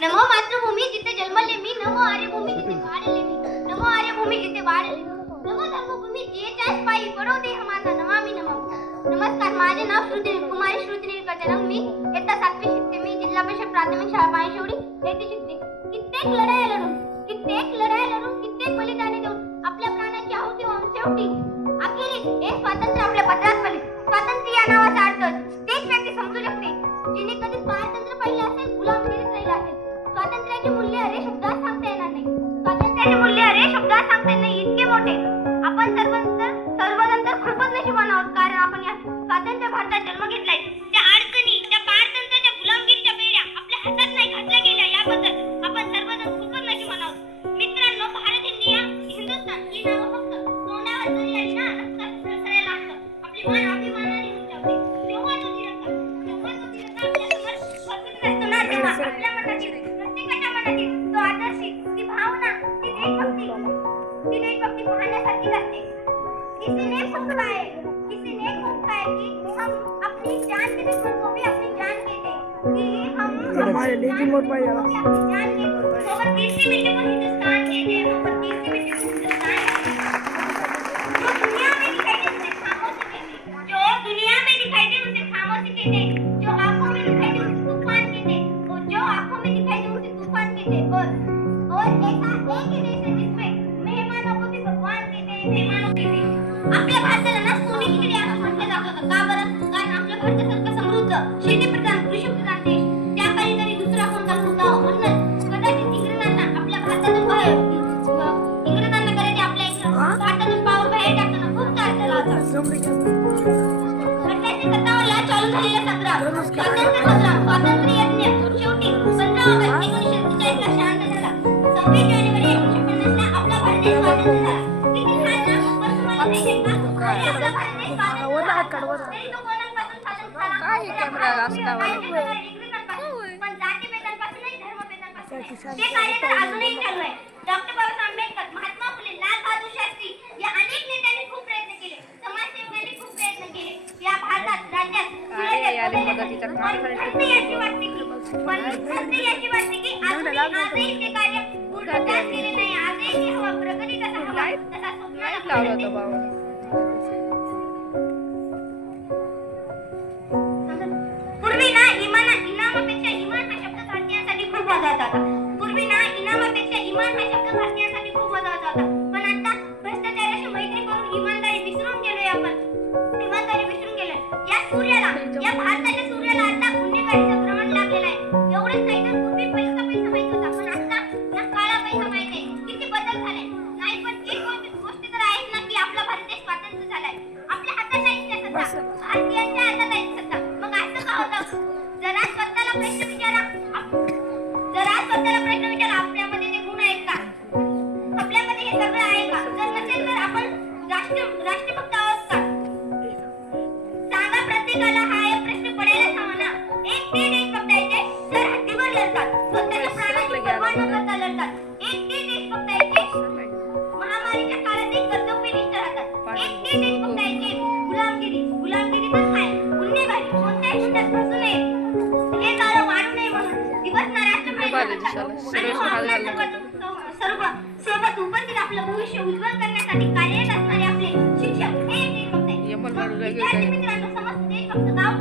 नमो मातृभूमी जिथे जन्मले मी, नमो आर्यभूमी जिथे वाढले मी, नमो आर्यभूमी जिथे वाढले, नमो धर्मभूमी जेच्याच पायी पडो देह माझा नमामि नमामि. नमस्कार, माझे नाव कुमारी श्रुती निळकर्णी. मी इयत्ता 7वी शिकते. मी जिल्हा परिषद प्राथमिक शाळा पायशेवडी येथे शिकते. कित्येक लढाया लढून कित्येक बलिदाने देऊन आपल्या प्राणाची आहुती वाहून शेवटी अखेरीस एक स्वातंत्र्य आपल्या पदरात पडले. स्वातंत्र्य या नावाचा अर्थ तेच व्यक्ती समजू शकते जिने कधी पारतंत्र्य पाहिले असेल, गुलामगिरीत राहिला असेल. स्वातंत्र्याचे मूल्य अरे शब्दात सांगता येणार नाही. स्वातंत्र्याचे मूल्य अरे शब्दात सांगता येणार नाही इतके मोठे. आपण सर्वजण तर खूपच नशिबान आहोत, कारण आपण या स्वातंत्र्य भारतात जन्म घेतलाय. त्या अडचणी, त्या पारतंत्र्याच्या गुलामगिरीच्या बेड्या आपल्या हातात नाही घातल्या गेल्या याबद्दल आपण सर्वजण खूपच नशिबान आहोत. मित्रांनो, भारत हिंदुस्थान ही नावं फक्त तोंडावर जरी आली ना, रक्तात सरसरायला लागतं. आपली मान अभिमानाने उंचावते. तेव्हा तो तिरंगा आपल्यासमोर फक्त नसतो ना, तेव्हा आपल्या मनातील, प्रत्येकाच्या मनातील तो आदर्श, ती भावना, ती देशभक्ती पाहण्यासारखी असते. किसी ने खूब है कि हम अपनी जान के दुश्मन को भी अपनी जान देते, कि हम हमारे लेकिन मोट भाई यार जान के मोहब्बत तीसरी मिट्टी को हिंदुस्तान देते हैं, मोहब्बत तीसरी मिट्टी को हिंदुस्तान देते हैं. जो दुनिया में दिखाई दे उसे खामोशी कहते, जो दुनिया में दिखाई दे उसे खामोशी कहते, जो आंखों में दिखाई दे उसे तूफान कहते, और जो आंखों में दिखाई दे उसे तूफान कहते. और ऐसा एक ही देश है जिसमें मेहमानों को भी भगवान कहते हैं, मेहमानों कहते हैं. आपल्या भारताला ना सोने की चिडिया असं म्हटलं जात होतं. का बरं? कारण आपल्या भारतासारखा समृद्ध, शेतीप्रधान, कृषीप्रधान देश त्या काळी तरी दुसरा कोणता होता. म्हणूनच कदाचित इंग्रजांना आपल्या भारतातून बाहेर, इंग्रजांना कदाचित आपल्या भारतातून पाऊल बाहेर टाकताना खूप त्रास झाला होता. 1857ला चालू झालेला संग्राम, स्वातंत्र्य यज्ञ शेवटी 15 ऑगस्ट 1947ला शांत झाला. 26 जानेवारी 1950ला आपला भारत देश स्वातंत्र्य झाला. किती छान ना, पण तुम्हाला माहिती आहे का? आपला भारत देश स्वातंत्र्य झाला तरी तो कोणापासून स्वातंत्र्य झाला? पण जातीभेदांपासून नाही, धर्मभेदांपासून. ते कार्य तर अजूनही चालू आहे. डॉक्टर बाबासाहेब आंबेडकर, महात्मा फुले, लाल बहादूर शास्त्री या अनेक नेत्यांनी खूप प्रयत्न केले, समाजसेवकांनी खूप प्रयत्न केले. या भारतात राज्यात याची वाटते की आजही ते कार्य पूर्णतः केले नाही. आजही हवा प्रगती कसा हवा तसा स्वप्नाला पूर्वी ना इनामापेक्षा इमान हा शब्द भारतीयांसाठी खूप महत्त्वाचा होता. पूर्वी ना इनामापेक्षा इमान हा शब्द भारतीयांसाठी खूप महत्त्वाचा होता. पण आता भ्रष्टाचाराशी मैत्री करून इमानदारी विसरून गेलोय आपण. इमानदारी विसरून गेलोय. या सूर्याला, या भारताच्या सूर्याला आता गुन्हेगारीचं ग्रहण लागलेलं आहे. एवढंच नाही तर पूर्वी पैसा माहित होता, पण आता ना काळा पैसा माहित आहे. किती बदल झाले नाही, पण एक गोष्ट तर आहेच ना की आपला भारत देश स्वातंत्र्य झालाय. आपल्या हातात नाहीच आहे सत्ता, भारतीयांच्या हातात आहे सत्ता. मग असं का होतं? जरा स्वतःला प्रश्न विचारा, आपल्यामध्ये ते गुण आहेत का? आपल्यामध्ये हे सगळं आहे का? जर नसेल तर आपण राष्ट्रभक्त आहोत का? सांगा प्रत्येकाला. हा एक प्रश्न पडायलाच हवा ना. एक ते देशभक्त आहेत जे सरहद्दीवर लढतात, स्वतःच्या प्राणाची पर्वा न करता लढतात. एक ते देशभक्त आहेत जे महामारीच्या काळातही कर्तव्यनिष्ठ राहतात. एक ते देशभक्त आहेत जे गुलामगिरी तर काय, गुन्हेगारी कोणत्याही गुन्ह्यात फसू नये, हे दारू वाढू नये म्हणून दिवसभर सोबत उपस्थित आपलं भविष्य उज्ज्वल करण्यासाठी कार्यरत असणारे आपले शिक्षक हे देशभक्त आहेत. विद्यार्थी मित्रांनो, समस्त देशभक्त गाव